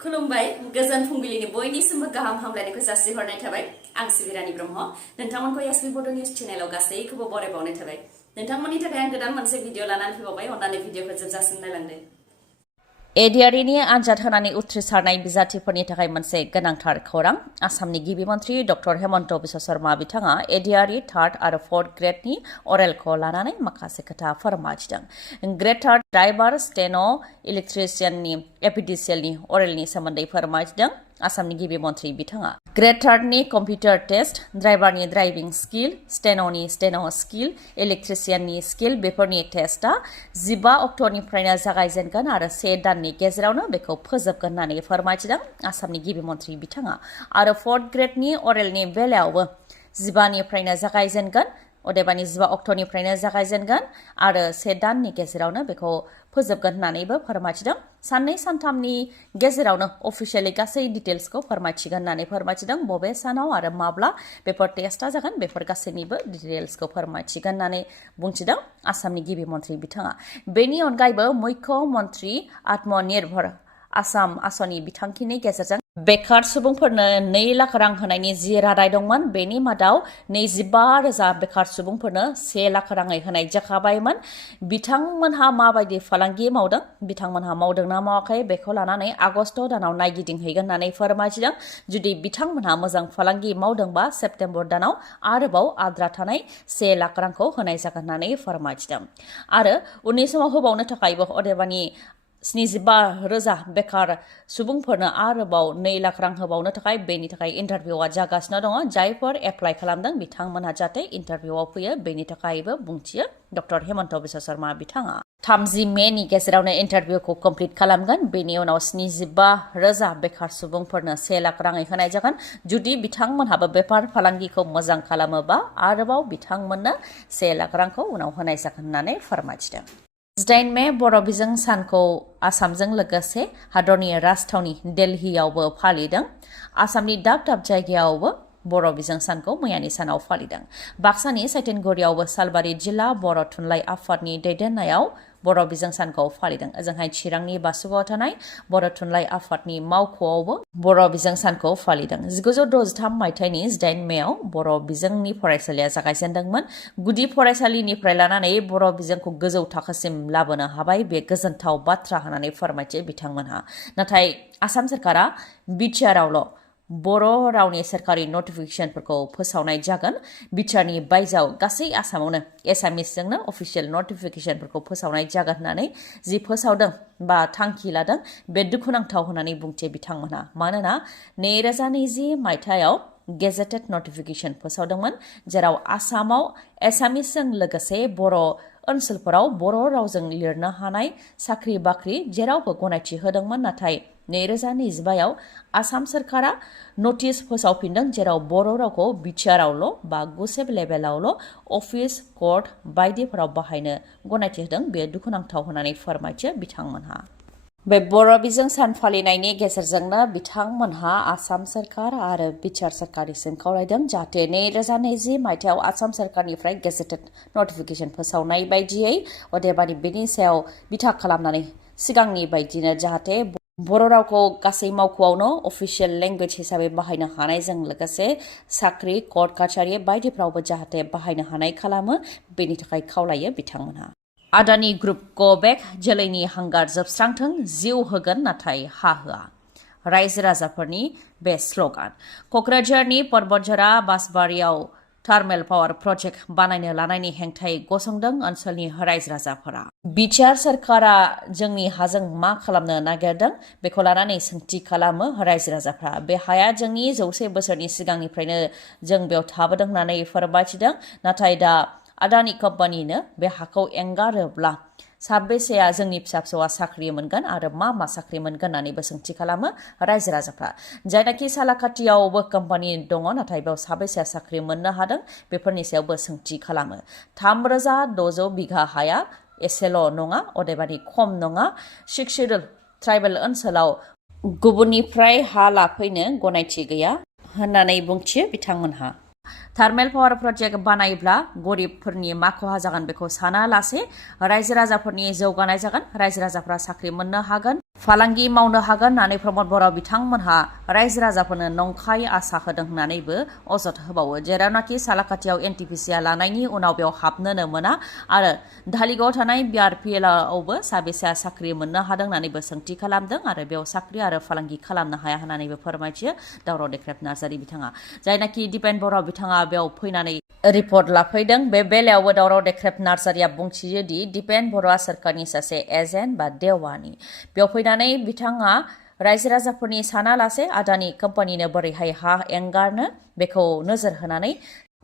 खुलुमबाय गोजोन फुंबिलिनि बयनिसिमबो गाहाम हामलायनायखौ जासिहरनाय थाबाय आं सिबि रानी ब्रह्म नोंथांमोनखौ एसबी बड' निउज चेनेलाव गासैखौबो बरायबावनाय थाबाय नोंथांमोननि थाखाय आं गोदान मोनसे भिडिअ लानानै फैबावबाय अन्नानै भिडिअखौ जोबजासिम नायलांदो एडिआरइनि आनजाद होनानै उथ्रिसारनाय बिजाथिफोरनि थाखाय मोनसे गोनांथार खौरां आसामनि गिबि मन्थ्रि डक्टर हेमन्त बिश्व शर्मा बिथाङा एडिआरइ थार्ड आरो फोर्थ ग्रेडनि अरेलखौ लानानै माखासे खोथा फोरमायथिदों ग्रेड थार्ड ड्राइभार स्टेन' इलेक्ट्रिशियाननि एपिडिसिएलनि अरेलनि सोमोन्दै फोरमायथिदों आसामनि गिबि मन्थ्रि बिथाङा ग्रेड थार्डनि कम्पिउटार टेस्ट ड्राइभारनि ड्राइभिं स्किल स्टेन'नि स्टेन' स्किल इलेक्ट्रिशियाननि स्किल बेफोरनि टेस्टआ 15 अक्ट'निफ्रायनो जागायजेनगोन आरो 1 दाननि गेजेरावनो बेखौ फोजोबगोन होननानै फोरमायथिदों आसामनि गिबि मन्थ्रि बिथाङा आरो फोर्थ ग्रेडनि अरेलनि बेलायावबो 15 निफ्रायनो जागायजेनगोन अदेबानि 15 अक्ट'निफ्रायनो जागायजेनगोन आरो 1 दाननि गेजेरावनो बेखौ फोजोबगोन होननानैबो फोरमायथिदों साननै सानथामनि गेजेरावनो अफिसियेलि गासै डिटेल्सखौ फोरमायथिगोन होननानै फोरमायथिदों बबे सानाव आरो माब्ला बेफोर टेस्टआ जागोन बेफोर गासैनिबो डिटेल्सखौ फोरमायथिगोन होननानै बुंथिदों आसामनि गिबि मन्थ्रि बिथाङा बेनि अनगायैबो मुख्य मन्थ्रि आत्मनिर्भर आसाम आसनि बिथांखिनि गेजेरजों बेकार सुबुंफोरनो 2 लाख रां होनायनि जि रादाय दंमोन बेनि मादाव 25,000 बेकार सुबुंफोरनो 1 लाख राङै होनाय जाखाबायमोन बिथांमोनहा माबायदि फालांगि मावदों बिथांमोनहा मावदोंना मावाखै बेखौ लानानै आगस्ट दानाव नायगिदिंहैगोन होननानै फोरमायथिदों जुदि बिथांमोनहा मोजां फालांगि मावदोंबा सेप्तेम्बर दानाव आरोबाव आद्रा थानाय 1 लाख रांखौ होनाय जागोन होननानै फोरमायथिदों आरो उननि समाव होबावनो थाखायबो अदेबानि 75,000 बेकार सुबुंफोरनो आरोबाव 2 लाख रां होबावनो थाखाय बेनि थाखाय इन्टारभिउआ जागासिनो दङ जायफोर एप्लाइ खालामदों बिथांमोनहा जाहाथे इन्टारभिउआव फैयो बेनि थाखायबो बुंथियो डक्टर हेमन्त बिश्व शर्मा बिथाङा 30 मेनि गेजेरावनो इन्टारभिउखौ कमप्लिट खालामगोन बेनि उनाव 75,000 बेकार सुबुंफोरनो 1 लाख राङै होनाय जागोन जुदि बिथांमोनहाबो बेफार फालांगिखौ मोजां खालामोबा आरोबाव बिथांमोननो 1 लाख रांखौ उनाव होनाय जागोन होननानै फोरमायथिदों 8 मे बर' बिजों सानखौ आसामजों लोगोसे हादरनि राजथावनि दिल्लीयावबो फालिदों आसामनि दाब दाब जायगायावबो बर' बिजों सानखौ मैयानि सानाव फालिदों बाक्सानि साइटेनगुरियावबो सालबारि जिल्ला बर' थुनलाइ आफादनि दैदेननायाव बर' बिजों सानखौ फालिदों ओजोंहाय चिरांनि बासुगावआव थानाय बर' थुनलाइ आफादनि मावख'आवबो बर' बिजों सानखौ फालिदों 1963 मायथाइनि 8 मेआव बर' बिजोंनि फरायसालिया जागायजेनदोंमोन गुदि फरायसालिनिफ्राय लानानै बर' बिजोंखौ गोजौ थाखोसिम लाबोनो हाबाय बे गोजोनथाव बाथ्रा होननानै फोरमायथियो बिथांमोनहा नाथाय आसाम सरकारा बिटिआरआवल' बर' रावनि सोरखारि नटिफिकेशनफोरखौ फोसावनाय जागोन बिटिआरनि बायजोआव गासै आसामावनो एसामिसजोंनो अफिसियेल नटिफिकेशनफोरखौ फोसावनाय जागोन होननानै जि फोसावदों बा थांखि लादों बे दुखुनांथाव होननानै बुंथियो बिथांमोनहा मानोना 2020 मायथाइयाव गेजेटेड नटिफिकेशन फोसावदोंमोन जेराव आसामाव एसामिसजों लोगोसे बर' ओनसोलफोराव बर' रावजों लिरनो हानाय साख्रि बाख्रि जेरावबो गनायथि होदोंमोन नाथाय 2025आव आसाम सरकारा नटिस फोसावफिनदों जेराव बर' रावखौ बिटिआरआवल' बा गुसेब लेभेलावल' अफिस कर्ट बायदिफोराव बाहायनो गनायथि होदों बे दुखुनांथाव होननानै फोरमायथियो बिथांमोनहा बे बर' बिजों सान फालिनायनि गेजेरजोंनो बिथांमोनहा आसाम सरकार आरो बिटिआर सरकारनिसिम खावलायदों जाहाथे 2020 मायथाइयाव आसाम सरकारनिफ्राय गेजेटेड नटिफिकेशन फोसावनाय बायदियै अदेबानि बेनि सायाव बिथा खालामनानै सिगांनि बायदिनो जाहाथे बर' रावखौ गासै मावख'आवनो अफिसियेल लेंगुवेज हिसाबै बाहायनो हानायजों लोगोसे साख्रि कर्ट काछारि बायदिफ्रावबो जाहाथे बाहायनो हानाय खालामो बेनि थाखाय खावलायो बिथांमोनहा आदानि ग्रुप गो बेक जोलैनि हांगार जोबस्रांथों जिउ होगोन नाथाय हा होआ रायजो राजाफोरनि बे स्ल'गान क'क्राझारनि पर्बतझरा बासबारियाव थार्मेल पावार प्रजेक्ट बानायनो लानायनि हेंथायै गसंदों ओनसोलनि रायजो राजाफोरा बिटिआर सरकारा जोंनि हाजों मा खालामनो नागिरदों बेखौ लानानै सोंथि खालामो रायजो राजाफ्रा बे हाया जोंनि 100 बोसोरनि सिगांनिफ्रायनो जों बेयाव थाबोदों होननानै फोरमायथिदों नाथाय दा आदानि कम्पानिनो बे हाखौ एंगारोब्ला साबेसेया जोंनि फिसा फिसौआ साख्रि मोनगोन आरो मा साख्रि मोनगोन होननानैबो सोंथि खालामो रायजो राजाफ्रा जायनाखि सालाकाथियावबो कम्पानि दङ नाथाय बेयाव साबेसेया साख्रि मोननो हादों बेफोरनि सायावबो सोंथि खालामो 3,600 बिघा हाया एसेल' नङा अदेबानि खम नङा 6 शिड्युल ट्राइबेल ओनसोलाव गुबुननिफ्राय हा लाफैनो गनायथि गैया होननानै बुंथियो बिथांमोनहा थार्मेल पावार प्रजेक्ट बानायब्ला गरिबफोरनि मा खहा जागोन बेखौ सानालासे रायजो राजाफोरनि जौगानाय जागोन रायजो राजाफ्रा साख्रि मोननो हागोन फालांगि मावनो हागोन होननानै प्रमद बर' बिथांमोनहा रायजो राजाफोरनो नंखाय आसा होदों होननानैबो अजद होबावो जेरावनाखि सालाकाथियाव एनटिपिसिआ लानायनि उनाव बेयाव हाबनोनो मोना आरो धालिगाव थानाय बिआरपिएलआवबो साबेसेया साख्रि मोननो हादों होननानैबो सोंथि खालामदों आरो बेयाव साख्रि आरो फालांगि खालामनो हाया होननानैबो फोरमायथियो दावराव देख्रेब नार्जारि बिथाङा जायनाखि दिपेन बर' बिथाङा बेयाव फैनानै रिपर्ट लाफैदों बे बेलायावबो दावराव देख्रेब नार्जारिया बुंथियो दि दिपेन बर'आ सोरखारनि सासे एजेन्ट बा देवानि बेयाव फैनानै बिथाङा रायजो राजाफोरनि सानालासे आदानि कम्पानिनो बोरैहाय हा एंगारनो बेखौ नोजोर होनानै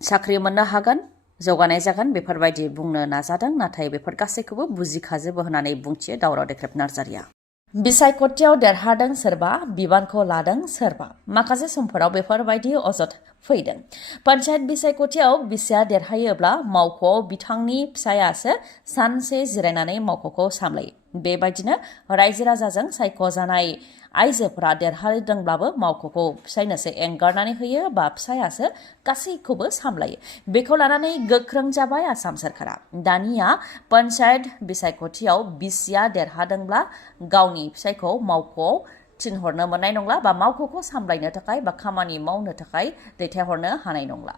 साख्रि मोननो हागोन जौगानाय जागोन बेफोरबायदि बुंनो नाजादों नाथाय बेफोर गासैखौबो बुजिखाजोबो होननानै बुंथियो दावराव देख्रेब नार्जारिया बिसायख'थियाव देरहादों सोरबा बिबानखौ लादों सोरबा माखासे समफोराव बेफोरबायदि अजद फैदों पन्चायत बिसायख'थियाव बिसाया देरहायोब्ला मावख'आव बिथांनि फिसायासो सानसे जिरायनानै मावख'खौ सामलायो बेबायदिनो रायजो राजाजों सायख'जानाय आइजोफोरा देरहादोंब्लाबो मावख'खौ फिसायनोसो एंगारनानै होयो बा फिसायासो गासैखौबो सामलायो बेखौ लानानै गोख्रों जाबाय आसाम सोरखारा दानिया पन्चायत बिसायख'थियाव बिसिया देरहादोंब्ला गावनि फिसायखौ मावख'आव थिनहरनो मोननाय नंला बा मावख'खौ सामलायनो थाखाय बा खामानि मावनो थाखाय दैथायहरनो हानाय नंला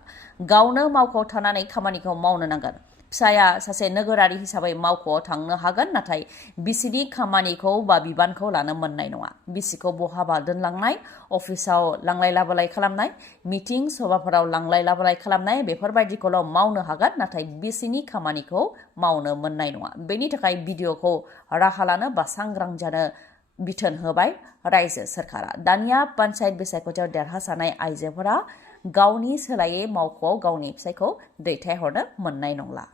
गावनो मावख'आव थानानै खामानिखौ मावनो नांगोन फिसाया सासे नोगोरारि हिसाबै मावख'आव थांनो हागोन नाथाय बिसिनि खामानिखौ बा बिबानखौ लानो मोननाय नङा बिसिखौ बहाबा दोनलांनाय अफिसाव लांलाय लाबोलाय खालामनाय मिटिं सभाफोराव लांलाय लाबोलाय खालामनाय बेफोरबायदिखौल' मावनो हागोन नाथाय बिसिनि खामानिखौ मावनो मोननाय नङा बेनि थाखाय भिडिअखौ राहा लानो बा सांग्रां जानो बिथोन होबाय रायजो सोरखारा दानिया पन्चायत बिसायख'थियाव देरहासारनाय आइजोफोरा गावनि सोलायै मावख'आव गावनि फिसायखौ दैथायहरनो मोननाय नंला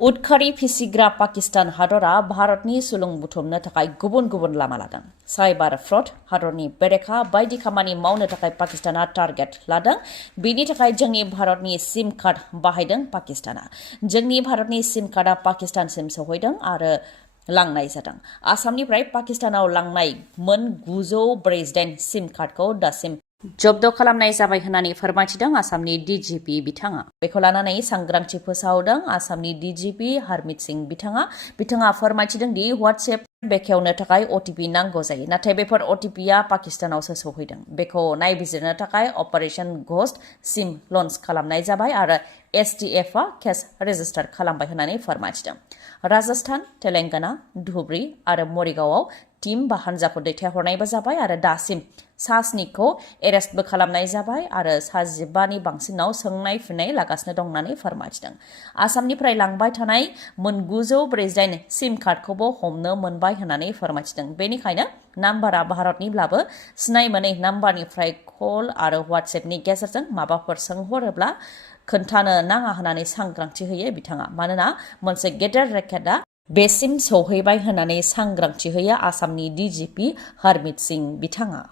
उदखारि फिसिग्रा पाकिस्तान हादरा भारतनि सुलुं बुथुमनो थाखाय गुबुन गुबुन लामा लादों साइबार फ्रड हादरनि बेरेखा बायदि खामानि मावनो थाखाय पाकिस्ताना टार्गेट लादों बेनि थाखाय जोंनि भारतनि सिम कार्ड बाहायदों पाकिस्ताना जोंनि भारतनि सिम कार्डआ पाकिस्तानसिम सौहैदों आरो लांनाय जादों आसामनिफ्राय पाकिस्तानाव लांनाय मोन 948 सिम कार्डखौ दासिम जब्द खालामनाय जाबाय होननानै फोरमायथिदों आसामनि डिजिपि बिथाङा बेखौ लानानै सांग्रांथि फोसावदों आसामनि डिजिपि हरमित सिं बिथाङा फोरमायथिदों दि WhatsApp बेखेवनो थाखाय OTP नांगौ जायो नाथाय बेफोर OTPआ पाकिस्तानावसो सौहैदों बेखौ नायबिजिरनो थाखाय अपारेशन घोस्ट सिम लन्च खालामनाय जाबाय आरो STFआ केस रेजिस्टार खालामबाय होननानै फोरमायथिदों राजस्थान तेलेंगाना धुब्रि आरो मरिगावआव टीम बा हान्जाखौ दैथायहरनायबो जाबाय आरो दासिम सा 7खौ एरेस्टबो खालामनाय जाबाय आरो सा 15नि बांसिनाव सोंनाय फिननाय लागासिनो दं होननानै फोरमायथिदों आसामनिफ्राय लांबाय थानाय मोन 948 सिम कार्डखौबो हमनो मोनबाय होननानै फोरमायथिदों बेनिखायनो नाम्बारा भारतनिब्लाबो सिनाय मोनै नाम्बारनिफ्राय कल आरो WhatsAppनि गेजेरजों माबाफोर सोंहरोब्ला खोन्थानो नाङा होननानै सांग्रांथि होयो बिथाङा मानोना मोनसे गेदेर रेकेटआ बेसिम सौहैबाय होननानै सांग्रांथि होयो आसामनि डिजिपि हरमित सिं बिथाङा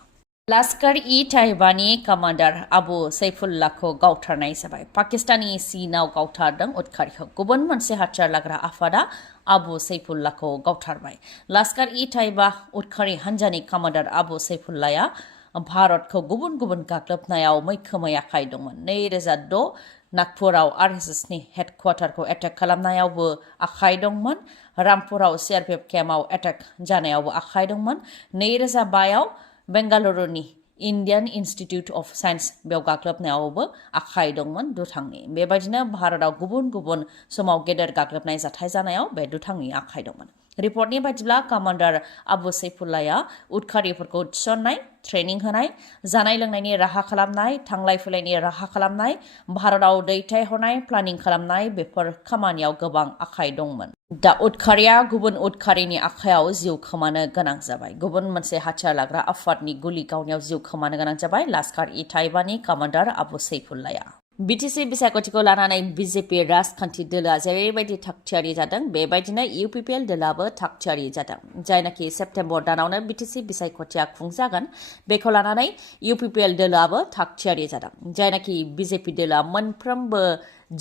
लश्कर-ए-तैयबानि कमान्डार आबु सैफुल्लाहखौ गावथारनाय जाबाय पाकिस्तानी सीनाव गावथारदों उदखारिखौ गुबुन मोनसे हाथियार लाग्रा आफादा आबु सैफुल्लाहखौ गावथारबाय लश्कर-ए-तैयबा उदखारि हान्जानि कमान्डार आबु सैफुल्लाहआ भारतखौ गुबुन गुबुन गाग्लोबनायाव मैखोमै आखाइ दंमोन 2006 नागपुराव RSSनि हेडक्वार्टारखौ एटेक खालामनायावबो आखाइ दंमोन रामपुराव CRPF केम्पआव एटेक जानायावबो आखाइ दंमोन 2005आव बेंगालुरुनि इन्डियान इन्स्टिट्यूट अफ साइन्स बेयाव गाग्लोबनायावबो आखाइ दंमोन दुथांनि बेबायदिनो भारतआव गुबुन गुबुन समाव गेदेर गाग्लोबनाय जाथाय जानायाव बे दुथांनि आखाइ दंमोन रिपर्टनि बायदिब्ला कमान्डार आबु सैफुल्लाहआ उदखारिफोरखौ थिसननाय ट्रेनिं होनाय जानाय लोंनायनि राहा खालामनाय थांलाय फैलायनि राहा खालामनाय भारतआव दैथायहरनाय प्लानिं खालामनाय बेफोर खामानियाव गोबां आखाइ दंमोन दा उदखारिया गुबुन उदखारिनि आखायाव जिउ खोमानो गोनां जाबाय गुबुन मोनसे हाथियार लाग्रा आफादनि गुलि गावनायाव जिउ खोमानो गोनां जाबाय लश्कर-ए-तैयबानि कमान्डार आबु सैफुल्लाहआ BTC बिसायख'थिखौ लानानै बिजेपि राजखान्थि दोलोआ जेरैबायदि थागथियारि जादों बेबायदिनो UPPL दोलोआबो थागथियारि जादों जायनाखि सेप्तेम्बर दानावनो BTC बिसायख'थिया खुंजागोन बेखौ लानानै UPPL दोलोआबो थागथियारि जादों जायनाखि बिजेपि दोलोआ मोनफ्रोमबो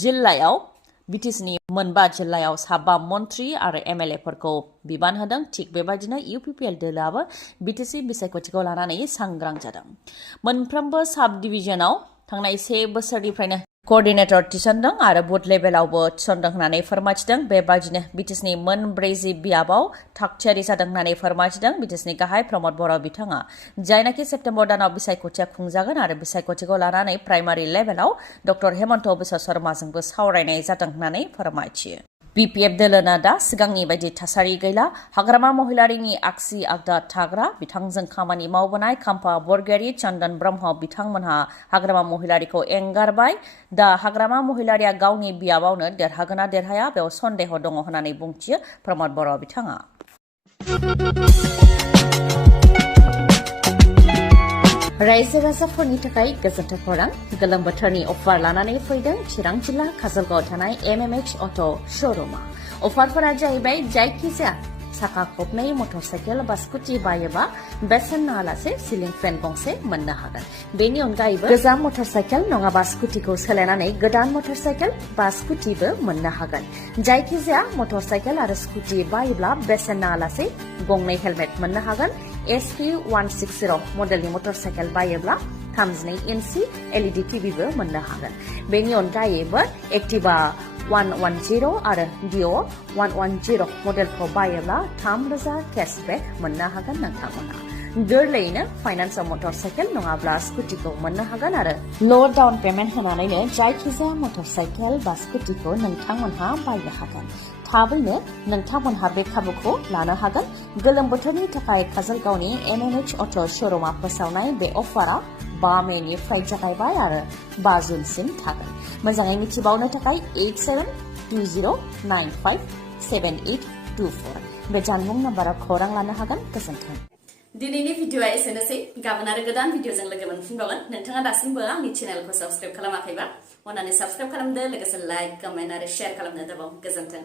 जिल्लायाव BTCनि मोनबा जिल्लायाव साबा मन्त्रि आरो MLAफोरखौ बिबान होदों थिग बेबायदिनो UPPL दोलोआबो BTC बिसायख'थिखौ लानानै सांग्रां जादों मोनफ्रोमबो साब डिभिजनाव थांनाय 1 बोसोरनिफ्रायनो कोअर्डिनेटर थिसनदों आरो बुथ लेभेलावबो थिसनदों होननानै फोरमायथिदों। बेबायदिनो बिटिसिनि मोन 40 बियाबाव थागथियारि जादों होननानै फोरमायथिदों बिटिसिनि गाहाय प्रमद बर' बिथाङा। जायनाखि सेप्तेम्बर दानाव बिसायख'थिया खुंजागोन आरो बिसायख'थिखौ लानानै प्राइमारि लेभेलाव डक्टर हेमन्त बिश्व शर्माजोंबो सावरायनाय जादों होननानै फोरमायथियो। BPF दोलोना दा सिगांनि बायदि थासारि गैला। हाग्रामा महिलारिनि आगसि आगदा थाग्रा बिथांजों खामानि मावबोनाय खाम्फा बरगयारी चन्दन ब्रह्म बिथांमोनहा हाग्रामा महिलारिखौ एंगारबाय। दा हाग्रामा महिलारिया गावनि बियाबावनो देरहागोना देरहाया बेयाव सन्देह दङ होननानै बुंथियो प्रमद बर' बिथाङा। रायजो राजाफोरनि थाखाय गोजोनथाव खौरां। गोलोम बोथोरनि अफार लानानै फैदों चिरां जिल्ला काजलगावआव थानाय MMH अट' श'रुमा। अफारफोरा जाहैबाय जायखिजाया साखा खबनै मटर साइकेल बा स्कुटि बायोबा बेसेन नाङालासे सिलिं फेन गंसे मोननो हागोन। बेनि अनगायैबो गोजाम मटर साइकेल नङाबा स्कुटिखौ सोलायनानै गोदान मटर साइकेल बा स्कुटिबो मोननो हागोन। जायखिजाया मटर साइकेल आरो स्कुटि बायोब्ला बेसेन नाङालासे गंनै हेलमेट मोननो हागोन। SP 160 मडेलनि मटर साइकेल बायोब्ला 32 इन्सि LED टिभिबो मोननो हागोन। बेनि अनगायैबो एक्टिवा 110 आरो डिअ 110 मडेलखौ बायोब्ला 3000 केशबेक मोननो हागोन नोंथांमोनहा। गोरलैयैनो फाइनान्सआव मटर साइकेल नङाब्ला स्कुटिखौ मोननो हागोन आरो ल' डाउन पेमेन्ट होनानैनो जायखिजाया मटर साइकेल बा स्कुटिखौ नोंथांमोनहा बायनो हागोन। थाबैनो नोंथांमोनहा बे खाबुखौ लानो हागोन। गोलोम बोथोरनि थाखाय काजलगावनि MMH अट' श'रुमा फोसावनाय बे अफारा 5 मेनिफ्राय जागायबाय आरो 5 जुनसिम थागोन। मोजाङै मिथिबावनो थाखाय 8720957824 बे जानबुं नाम्बाराव खौरां लानो हागोन। गोजोन्थों। दिनैनि भिडिअआ एसेनोसै। गाबोन आरो गोदान भिडिअजों लोगो मोनफिनबावगोन। नोंथाङा दासिमबो आंनि चेनेलखौ साबस्क्राइब खालामाखैबा अन्नानै साबस्क्राइब खालामदो, लोगोसे लाइक, कमेन्ट आरो शेयार खालामनो दाबाव। गोजोन्थों।